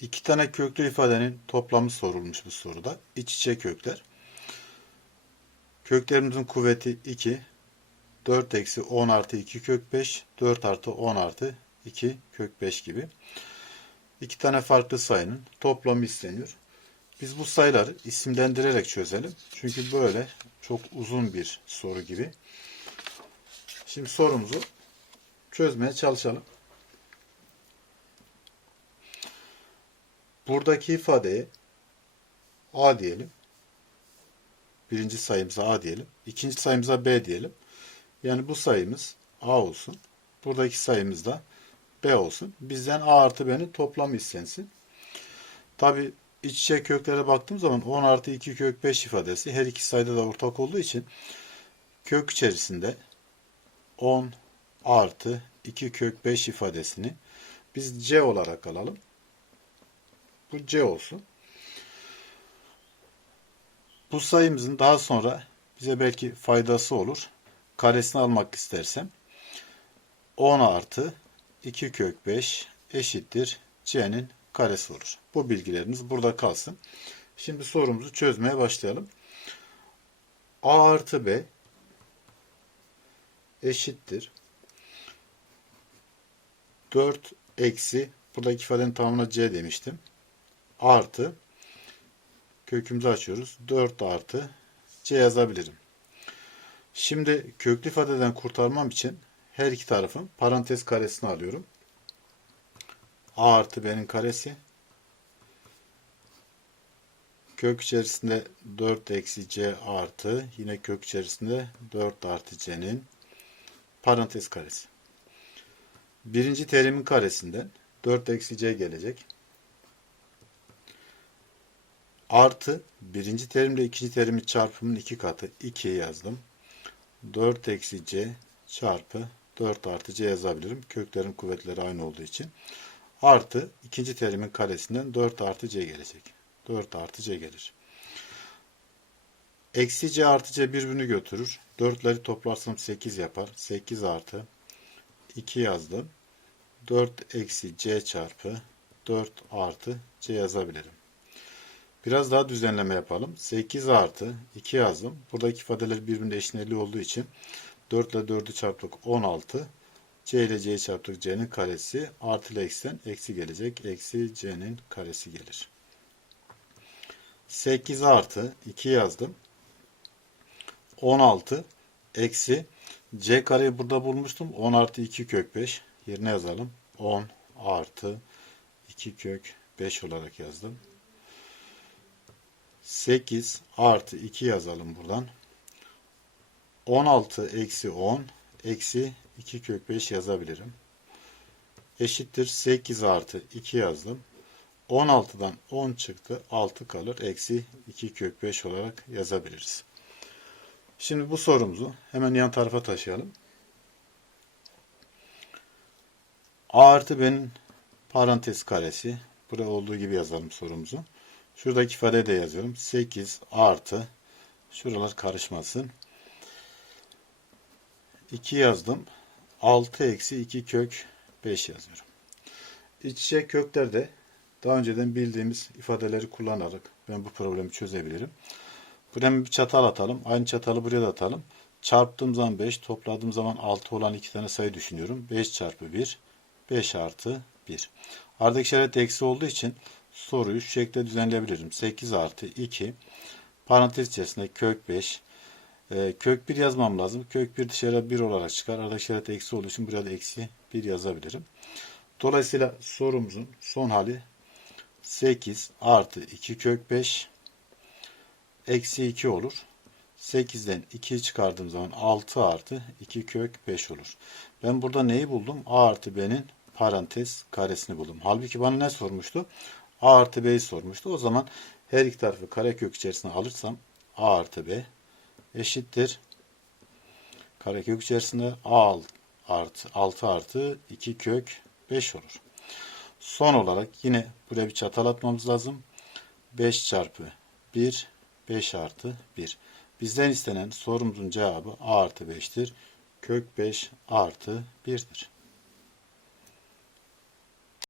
İki tane köklü ifadenin toplamı sorulmuş bu soruda. İç içe kökler. Köklerimizin kuvveti 2. 4 eksi 10 artı 2 kök 5. 4 artı 10 artı 2 kök 5 gibi. İki tane farklı sayının toplamı isteniyor. Biz bu sayıları isimlendirerek çözelim. Çünkü böyle çok uzun bir soru gibi. Şimdi sorumuzu çözmeye çalışalım. Buradaki ifadeye A diyelim. Birinci sayımıza A diyelim. İkinci sayımıza B diyelim. Yani bu sayımız A olsun. Buradaki sayımız da B olsun. Bizden A artı B'nin toplamı istensin. Tabi iç içe köklere baktığım zaman 10 artı 2 kök 5 ifadesi her iki sayıda da ortak olduğu için kök içerisinde 10 artı 2 kök 5 ifadesini biz C olarak alalım. Bu C olsun. Bu sayımızın daha sonra bize belki faydası olur. Karesini almak istersem 10 artı 2 kök 5 eşittir C'nin karesi olur. Bu bilgilerimiz burada kalsın. Şimdi sorumuzu çözmeye başlayalım. A artı B eşittir 4 eksi buradaki ifadenin tamamına C demiştim. Artı kökümüzü açıyoruz. 4 artı C yazabilirim. Şimdi köklü ifadeden kurtarmam için her iki tarafın parantez karesini alıyorum. A artı B'nin karesi. Kök içerisinde 4 eksi C artı yine kök içerisinde 4 artı C'nin parantez karesi. Birinci terimin karesinden 4 eksi C gelecek. Artı birinci terimle ikinci terimin çarpımının iki katı 2'ye yazdım. 4 eksi C çarpı 4 artı C yazabilirim. Köklerin kuvvetleri aynı olduğu için. Artı ikinci terimin karesinden 4 artı C gelecek. 4 artı C gelir. Eksi C artı C birbirini götürür. 4'leri toplarsam 8 yapar. 8 artı 2 yazdım. 4 eksi C çarpı 4 artı C yazabilirim. Biraz daha düzenleme yapalım. 8 artı 2 yazdım. Buradaki ifadeler birbirine eşneli olduğu için 4 ile 4'ü çarptık 16. C ile C'yi çarptık C'nin karesi. Artı ile eksiden eksi gelecek. Eksi C'nin karesi gelir. 8 artı 2 yazdım. 16 eksi C kareyi burada bulmuştum. 10 artı 2 kök 5. Yerine yazalım. 10 artı 2 kök 5 olarak yazdım. 8 artı 2 yazalım buradan. 16 eksi 10 eksi 2 kök 5 yazabilirim. Eşittir 8 artı 2 yazdım. 16'dan 10 çıktı. 6 kalır. Eksi 2 kök 5 olarak yazabiliriz. Şimdi bu sorumuzu hemen yan tarafa taşıyalım. A artı B'nin parantez karesi. Burada olduğu gibi yazalım sorumuzu. Şuradaki ifade de yazıyorum. 8 artı şuralar karışmasın. 2 yazdım. 6 eksi 2 kök 5 yazıyorum. İç içe köklerde daha önceden bildiğimiz ifadeleri kullanarak ben bu problemi çözebilirim. Buraya bir çatal atalım. Aynı çatalı buraya da atalım. Çarptığım zaman 5, topladığım zaman 6 olan iki tane sayı düşünüyorum. 5 çarpı 1, 5 artı 1. Ardaki işaret eksi olduğu için soruyu şu şekilde düzenleyebilirim. 8 artı 2 parantez içerisinde kök 5 e, kök 1 yazmam lazım. Kök 1 dışarı 1 olarak çıkar. Ardaki işaret eksi olduğu için buraya da eksi 1 yazabilirim. Dolayısıyla sorumuzun son hali 8 artı 2 kök 5 eksi 2 olur. 8'den 2'yi çıkardığım zaman 6 artı 2 kök 5 olur. Ben burada neyi buldum? A artı B'nin parantez karesini buldum. Halbuki bana ne sormuştu? A artı B'yi sormuştu. O zaman her iki tarafı karekök içerisine alırsam A artı B eşittir. Karekök içerisinde A artı 6 artı 2 kök 5 olur. Son olarak yine buraya bir çatal atmamız lazım. 5 çarpı 1 5 artı 1. Bizden istenen sorumuzun cevabı A artı 5'tir. Kök 5 artı 1'dir.